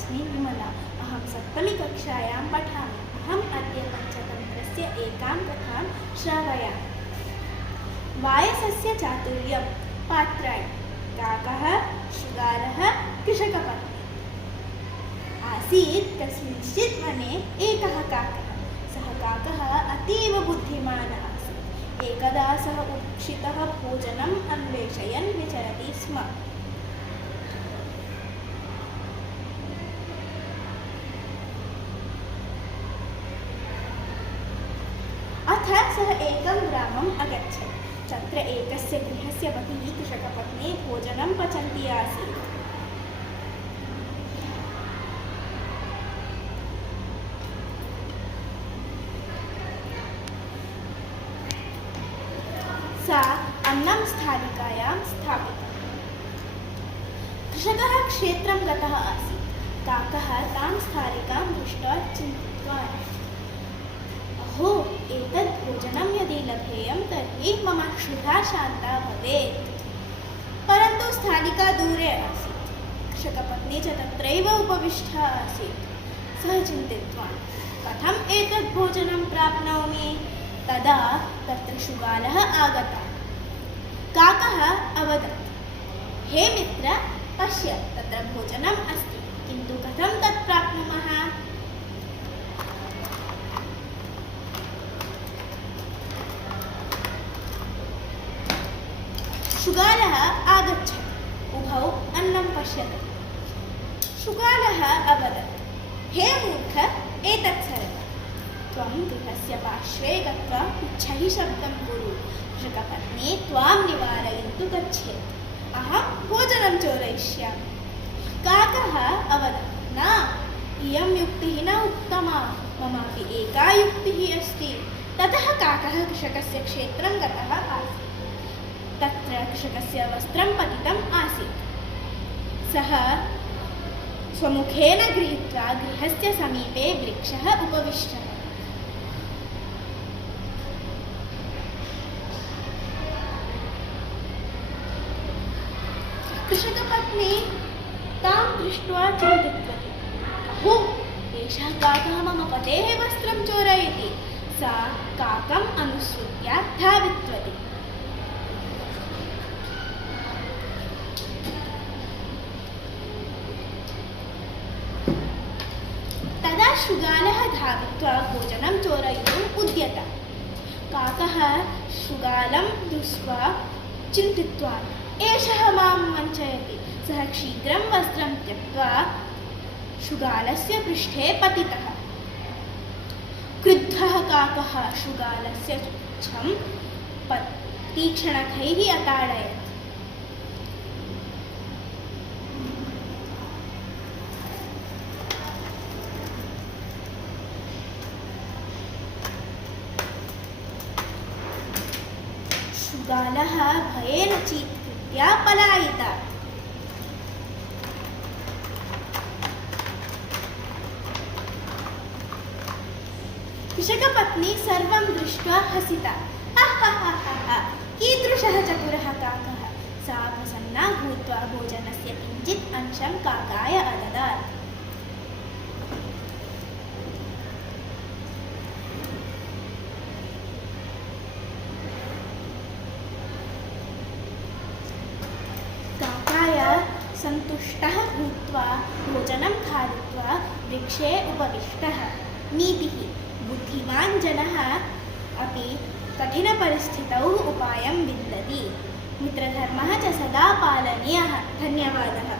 अस्मि विमला। अहं सप्तमीकक्षायां पठामि। अहम् अद्य पञ्चतन्त्रस्य एकां कथां श्रावयामि। वायसस्य चातुर्यं। पात्राणि: काकः, शृगालः, कृषकपत्नी। आसीत् कस्मिंश्चित् वने एकः काकः। सः काकः अतीव बुद्धिमान् आसीत्। एकदा सः उक्षितः भोजनम् अन्वेषयन् विचरति स्म। अथ सः एकं ग्रामम् अगच्छत्। तत्र एकस्य गृहस्य बहिः कृषकपत्नी भोजनं पचन्ती आसीत्। सा अन्नं स्थालिकायां स्थापितवती। कृषकः क्षेत्रं गतः आसीत्। काकः तां स्थालिकां दृष्ट्वा चिन्तितवान्, अहो, एतत् भोजनं यदि लभेयं तर्हि मम क्षुधा शान्ता भवेत्। परन्तु स्थालिका दूरे आसीत्। कृषकपत्नी च तत्रैव उपविष्टा आसीत्। सः चिन्तितवान्, कथम् एतत् भोजनं प्राप्नोमि? तदा तत्र शृगालः आगतः। काकः अवदत्, हे मित्र, पश्य, तत्र भोजनम् अस्ति, किन्तु कथं तत् प्राप्नुमः? शृगालः आगच्छत्। उभौ अन्नं पश्यतः। शृगालः अवदत्, हे मूर्ख, एतत् सर्वं त्वं गृहस्य पार्श्वे गत्वा उच्चैः शब्दं कुरु। कृषकपत्नी त्वां निवारयन्तु गच्छेत्। अहं भोजनं चोरयिष्यामि। काकः अवदत्, न, इयं युक्तिः न उत्तमा, ममापि एका युक्तिः अस्ति। ततः काकः कृषकस्य क्षेत्रं गतः आसीत्। तत्र कृषकस्य वस्त्रं पतितम् आसीत्। सः स्वमुखेन गृहीत्वा गृहस्य समीपे वृक्षः उपविष्टः। कृषकपत्नी तां दृष्ट्वा चिन्तितवती, अहो, एषः काकः मम पतेः वस्त्रं चोरयति। सा काकम् अनुसृत्य धावितवती। तदा शृगालः धावित्वा भोजनं चोरयितुम् उद्यत। काकः शृगालं दृष्ट्वा चिन्तितवान्, एषः मां वञ्चयति। सः शीघ्रं वस्त्रं त्यक्त्वा शृगालस्य पृष्ठे पतितः। क्रुद्धः काकः शृगालस्य पुच्छं तीक्ष्णखैः अताडयत्। शृगालः भयेन चीत्कृत्य पलायित। कृषकपत्नी सर्वं दृष्ट्वा हसिता। कीदृशः चतुरः काकः! सा प्रसन्ना भूत्वा भोजनस्य किञ्चित् अंशं काकाय अददात्। सन्तुष्टः भूत्वा भोजनं खादित्वा वृक्षे उपविष्टः। नीतिः: बुद्धिमान् जनः अपि कठिनपरिस्थितौ उपायं विन्दति। मित्रधर्मः च सदा पालनीयः। धन्यवादः।